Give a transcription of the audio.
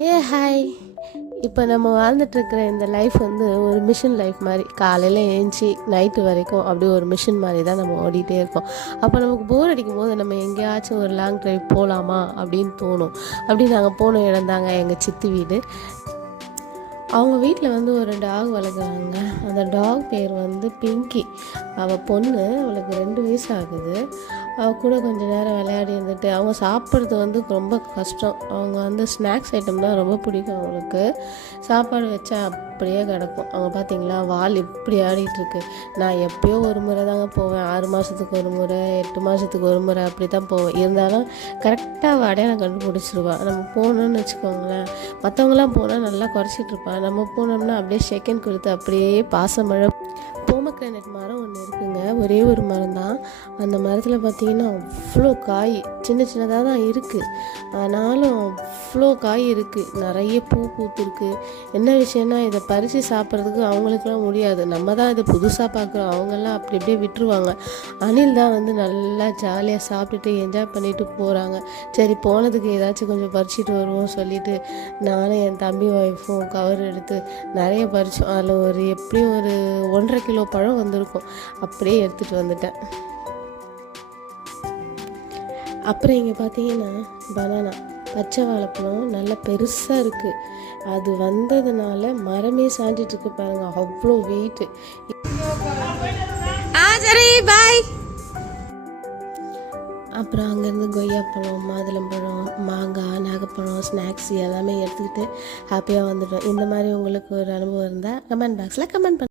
Hi. இப்போ நம்ம வாழ்ந்துட்டுருக்கிற இந்த லைஃப் வந்து ஒரு மிஷின் லைஃப் மாதிரி. காலையில் ஏஞ்சி நைட்டு வரைக்கும் அப்படியே ஒரு மிஷின் மாதிரி தான் நம்ம ஓடிட்டே இருக்கோம். அப்போ நமக்கு போர் அடிக்கும் போது நம்ம எங்கேயாச்சும் ஒரு லாங் ட்ரைவ் போகலாமா அப்படின்னு தோணும். அப்படி நாங்கள் போன இடம் தாங்க எங்கள் சித்தி வீடு. அவங்க வீட்டில் வந்து ஒரு டாக் வளர்க்குறாங்க. அந்த டாக் பேர் வந்து பிங்கி. அவள் பொண்ணு, அவளுக்கு 2 வயசு ஆகுது. அவள் கூட கொஞ்சம் நேரம் விளையாடி இருந்துட்டு, அவங்க சாப்பிட்றது வந்து ரொம்ப கஷ்டம். அவங்க வந்து ஸ்நாக்ஸ் ஐட்டம் தான் ரொம்ப பிடிக்கும் அவங்களுக்கு. சாப்பாடு வச்சா அப்படியே கிடக்கும். அவங்க பார்த்தீங்களா, வால் இப்படி ஆடிட்டுருக்கு. நான் எப்போயோ ஒரு முறை தாங்க போவேன். 6 மாதத்துக்கு ஒரு முறை, 8 மாதத்துக்கு ஒரு முறை அப்படி தான் போவேன். இருந்தாலும் கரெக்டாக அடையாளம் கண்டுபிடிச்சிருவாள். நம்ம போகணுன்னு வச்சுக்கோங்களேன், மற்றவங்களாம் போனால் நல்லா குறைச்சிட்டு இருப்பாள். நம்ம போனோம்னா அப்படியே செகண்ட் கொடுத்து அப்படியே பாசமழை. போமக்ரானட் மரம் ஒன்று இருக்குங்க, ஒரே ஒரு மரம் தான். அந்த மரத்தில் பார்த்தீங்கன்னா அவ்வளோ காய், சின்ன சின்னதாக தான் இருக்குது, ஆனாலும் அவ்வளோ காய் இருக்குது. நிறைய பூ பூத்துருக்கு. என்ன விஷயம்னா, இதை பறித்து சாப்பிட்றதுக்கு அவங்களுக்குலாம் முடியாது. நம்ம தான் இதை புதுசாக பார்க்குறோம். அவங்கெல்லாம் அப்படி அப்படியே விட்டுருவாங்க. அணில் தான் வந்து நல்லா ஜாலியாக சாப்பிட்டுட்டு என்ஜாய் பண்ணிட்டு போகிறாங்க. சரி, போனதுக்கு ஏதாச்சும் கொஞ்சம் பறிச்சிட்டு வருவோம் சொல்லிட்டு நானும் என் தம்பி ஒய்ஃபும் கவர் எடுத்து நிறைய பறித்தோம். அதில் எப்படியும் ஒரு 1.5 கிலோ பழம் வந்திருக்கும். அப்படியே எடுத்துகிட்டு வந்துட்டேன். அப்புறம் இங்கே பார்த்தீங்கன்னா பனானா, பச்சை வாழைப்பழம் நல்லா பெருசாக இருக்குது. அது வந்ததுனால மரமே சாஞ்சிட்ருக்கு பாருங்கள், அவ்வளோ வெயிட்டு. சரி, பாய். அப்புறம் அங்கேருந்து கொய்யாப்பழம், மாதுளம்பழம், மாங்காய், நாகப்பழம், ஸ்நாக்ஸ் எல்லாமே எடுத்துக்கிட்டு ஹாப்பியாக வந்துட்டோம். இந்த மாதிரி உங்களுக்கு ஒரு அனுபவம் இருந்தால் கமெண்ட் பாக்ஸில் கமெண்ட்